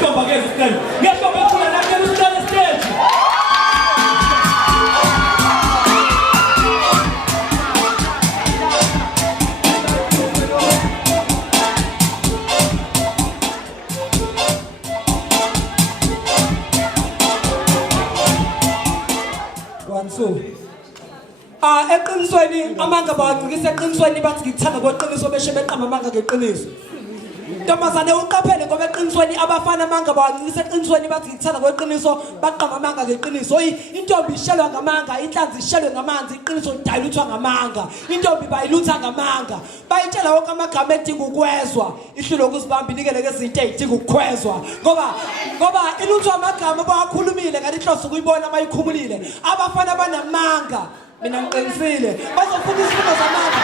intomba ke sicela ngiyashopha khona lapha emhlanje stage eqinisweni amanga bawagcikisa eqinisweni bathi ngikuthanda kweqiniso beshe beqamba amanga ngeqiniso. Ntombazane uqaphele ngoba eqinisweni abafana amanga bawagcikisa eqinisweni bathi ngikuthanda kweqiniso baqamba amanga ngeqiniso. Intombi ishelwa ngamanga, inhlanzi ishelwe ngamanzi, iqiniso lidayiluthwa ngamanga. Intombi bayilutha ngamanga. Bayitshela wonke amagama edinga ukwezwa. Ihlule ukuzibamba inikele ngezinto ezidinga ukukhwezwa. Ngoba iluthwa amagama bawakhulumile kanti inhloso ukuyibona mayikhumulile. Abafana banamanga. Mina ngiqinisile bazofunga isifungo zamanga.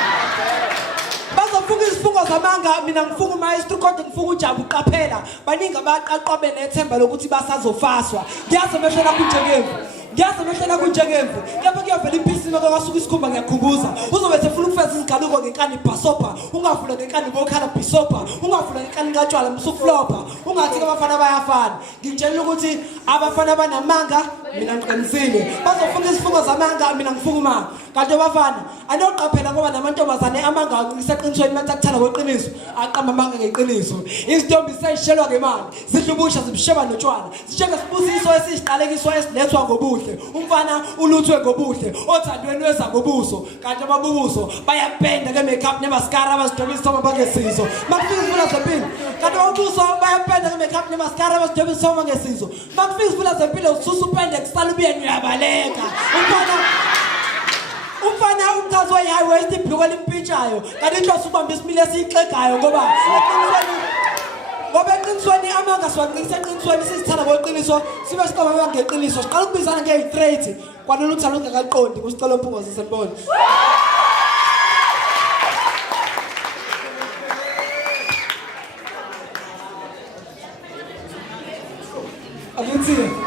Bazofunga isifungo zamanga. Mina ngifunga uMaestro kodwa ngifunga uJabu uqaphela. Baningi abaqaqwabe nethemba lokuthi basazofaswa. Ngiyazi mehlela kunjengemvu. Ngiyazi mehlela kunjengemvu. Lapha kuyavela impisino kwasuka isikhumba ngiyakhumbuza. Uzobe sefuna ukufeza izigaluko ngenkani bhasopa. Ungavula ngenkani bokhala bhisopa. Ungavula ngenkani katshwala msuflopa. Ungathi abafana bayafana. Ngitshela ukuthi abafana banamanga. Mina ngiqinisile bazofunga isifungo zamanga. Mina ngifunga uma kanti abafana anoqaphela ngoba namantombazane amanga aqinisa eqinisweni mathi akuthanda kweqiniso aqamba amanga ngeqiniso. Izintombi seyishelwa ngemali zihlubusha zibisheba notshwala zishenge sibusiso esisiqalekiso esilethwa ngobuhle. Umfana uluthwe ngobuhle othandweni weza ngobuso kanti ababubuso bayapenda ke makeup nemascara abazidobisa soma bangesizo makufika izivula zempilo kanti ababuso bayapenda ke makeup nemascara abazidobisa soma ngesizo makufika izivula zempilo ususa upende kusalubiyeni uyabaleka. Umfana umthazo wayihighway ibhluko limpintshayo kanti inhloso ubamba isimile esiyixegayo ngoba eqinisweni amanga siwaqinisa eqinisweni sizithanda kweqiniso sibe siqaba ngeqiniso siqala ukubizana nge-straight kwanona uthanda ungakaqondi kusicela umphungozi sembona. Akuthi